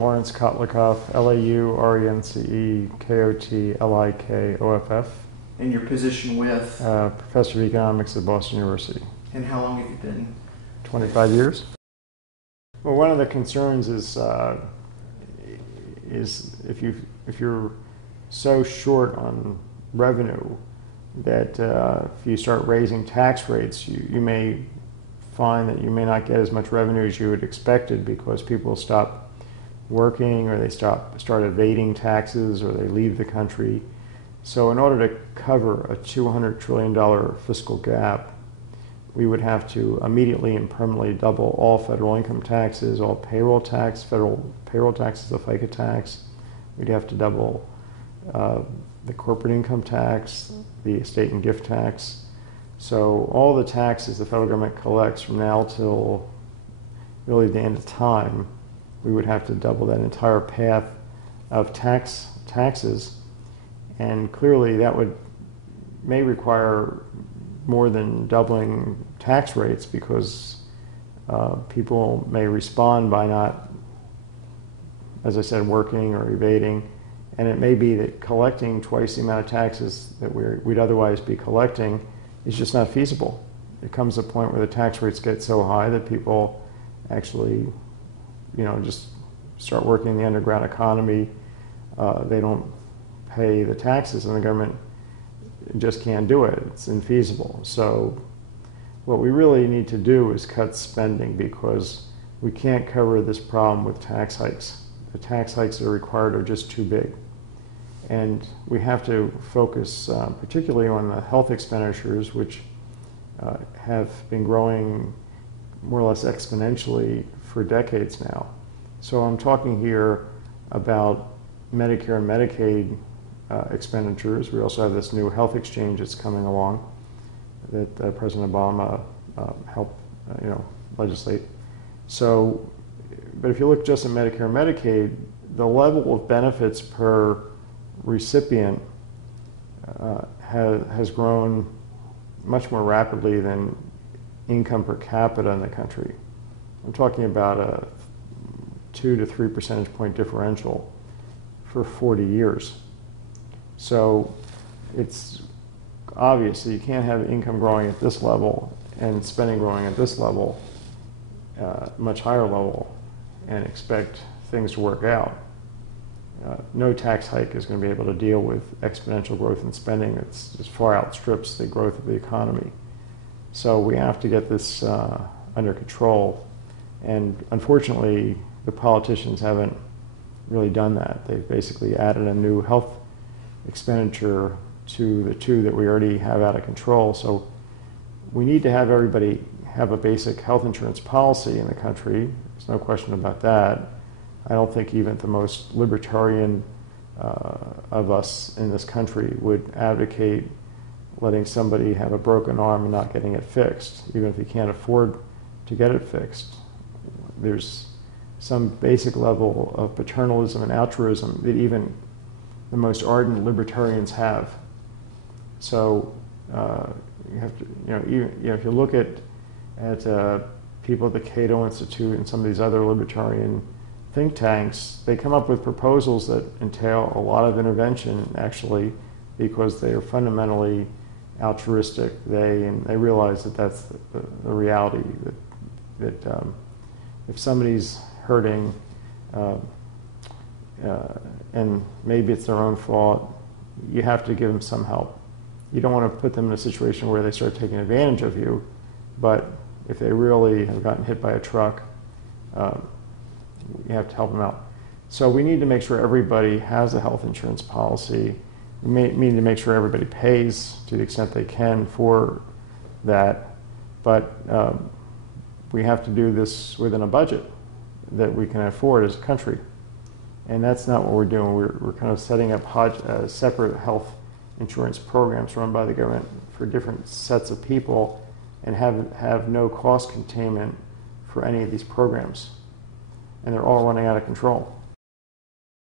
Laurence Kotlikoff, Laurence Kotlikoff. And your position with? Professor of Economics at Boston University. And how long have you been? 25 years. Well, one of the concerns is if you're so short on revenue that if you start raising tax rates, you may find that you may not get as much revenue as you had expected because people stop working, or they start evading taxes, or they leave the country. So in order to cover a $200 trillion fiscal gap, we would have to immediately and permanently double all federal income taxes, all payroll tax, federal payroll taxes, the FICA tax. We'd have to double the corporate income tax, the estate and gift tax. So all the taxes the federal government collects from now till really the end of time, we would have to double that entire path of taxes, and clearly that may require more than doubling tax rates, because people may respond by not, as I said, working or evading, and it may be that collecting twice the amount of taxes that we'd otherwise be collecting is just not feasible. It comes to a point where the tax rates get so high that people actually just start working in the underground economy. They don't pay the taxes, and the government just can't do it. It's infeasible. So what we really need to do is cut spending, because we can't cover this problem with tax hikes. The tax hikes that are required are just too big. And we have to focus particularly on the health expenditures, which have been growing more or less exponentially for decades now. So I'm talking here about Medicare and Medicaid expenditures. We also have this new health exchange that's coming along that President Obama helped legislate. So, but if you look just at Medicare and Medicaid, the level of benefits per recipient has grown much more rapidly than income per capita in the country. I'm talking about a 2 to 3 percentage point differential for 40 years. So it's obvious that you can't have income growing at this level and spending growing at this level, much higher level, and expect things to work out. No tax hike is going to be able to deal with exponential growth in spending that just far outstrips the growth of the economy. So we have to get this under control. And unfortunately, the politicians haven't really done that. They've basically added a new health expenditure to the two that we already have out of control. So we need to have everybody have a basic health insurance policy in the country. There's no question about that. I don't think even the most libertarian of us in this country would advocate letting somebody have a broken arm and not getting it fixed, even if he can't afford to get it fixed. There's some basic level of paternalism and altruism that even the most ardent libertarians have. So you have to, if you look at people at the Cato Institute and some of these other libertarian think tanks, they come up with proposals that entail a lot of intervention, actually, because they are fundamentally altruistic. They realize that that's the reality, that if somebody's hurting and maybe it's their own fault, you have to give them some help. You don't want to put them in a situation where they start taking advantage of you, but if they really have gotten hit by a truck, you have to help them out. So we need to make sure everybody has a health insurance policy. We need to make sure everybody pays to the extent they can for that, but we have to do this within a budget that we can afford as a country. And that's not what we're doing. We're kind of setting up separate health insurance programs run by the government for different sets of people, and have no cost containment for any of these programs. And they're all running out of control.